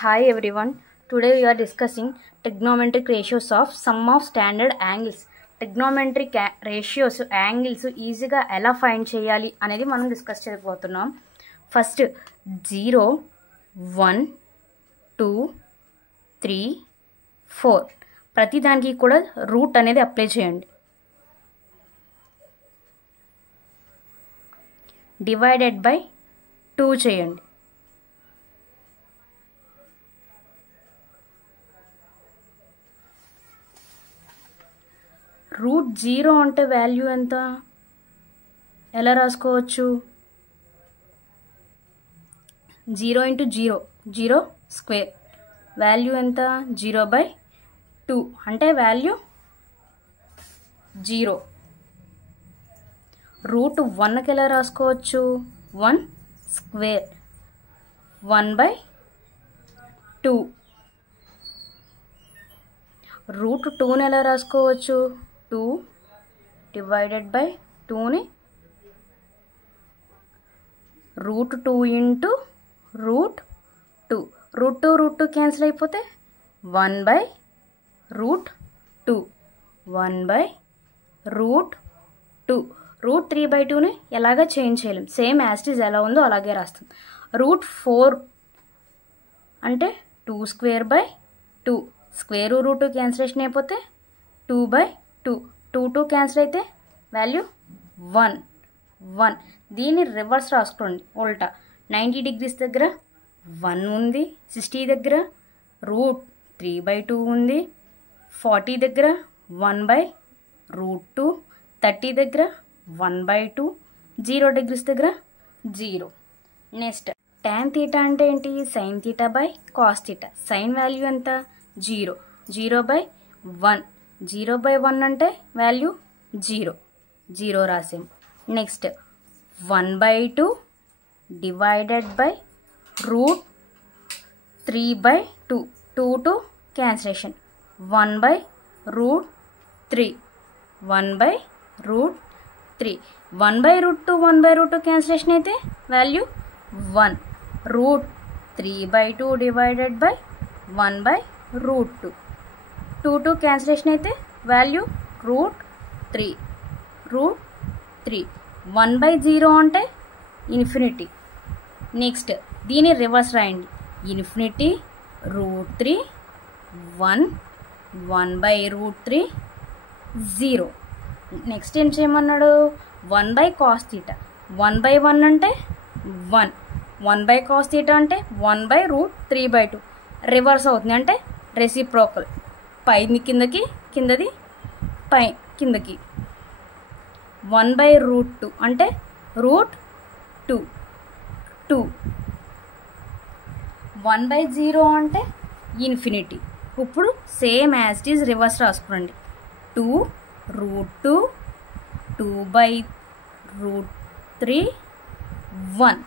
Hi everyone. Today we are discussing trigonometric ratios of sum of standard angles. Trigonometric ratios angles ఈజీగా ఎలా find చేయాలి అనేది మనం discuss చేయబోతున్నాం. ఫస్ట్ 0 1 2 3 4 ప్రతి దానికి కూడా రూట్ అనేది అప్లై చేయండి. డివైడెడ్ బై 2 చేయండి. రూట్ 0 అంటే వాల్యూ ఎంత ఎలా రాసుకోవచ్చు? 0 ఇంటూ 0 0 స్క్వేర్ వాల్యూ ఎంత 0/2 అంటే వాల్యూ 0. రూట్ 1కి ఎలా రాసుకోవచ్చు? 1 స్క్వేర్ 1/2. రూట్ 2ని ఎలా రాసుకోవచ్చు? 2 డివైడెడ్ బై 2ని root 2 into root 2. Root 2 cancel అయిపోతే 1/√2 1/√2. రూట్ 3/2ని ఎలాగా చేంజ్ చేయలేం, సేమ్ యాస్టీజ్ ఎలా ఉందో అలాగే రాస్తాం. రూట్ 4 అంటే 2 square by 2. Square root 2 cancellation అయిపోతే 2/2. 2 క్యాన్సిల్ అయితే వాల్యూ 1. దీన్ని రివర్స్ రాసుకోండి ఉల్టా. 90 డిగ్రీస్ దగ్గర 1 ఉంది, 60 దగ్గర రూట్ 3/2 ఉంది, 40 దగ్గర 1/√2, 30 దగ్గర 1/2, 0 డిగ్రీస్ దగ్గర 0. నెక్స్ట్ tan θ అంటే ఏంటి? sin θ by cos θ. Sine value ఎంత? 0. 0/1. 0/1 అంటే వాల్యూ 0 రాసాం. Next 1/2 divided by root 3/2. 2 cancellation 1/√3. 1/√3. 1/√2 cancellation అయితే value 1. Root 3/2 divided by 1/√2. 2 cancellation అయితే వాల్యూ √3. 1/0 అంటే ఇన్ఫినిటీ. నెక్స్ట్ దీని రివర్స్ రాయండి. ఇన్ఫినిటీ √3 1 1/√3 0. నెక్స్ట్ ఏం చేయమన్నాడు? 1/cos θ. 1/1 అంటే 1. 1/cos θ అంటే 1/√3/2. రివర్స్ అవుతుంది అంటే రెసిప్రోకల్. పైది కిందకి, కిందది పై కిందకి. 1/√2 అంటే √2. 1/0 అంటే ఇన్ఫినిటీ. ఇప్పుడు same as it is reverse రాసుకోండి. 2√2 2/√3 1.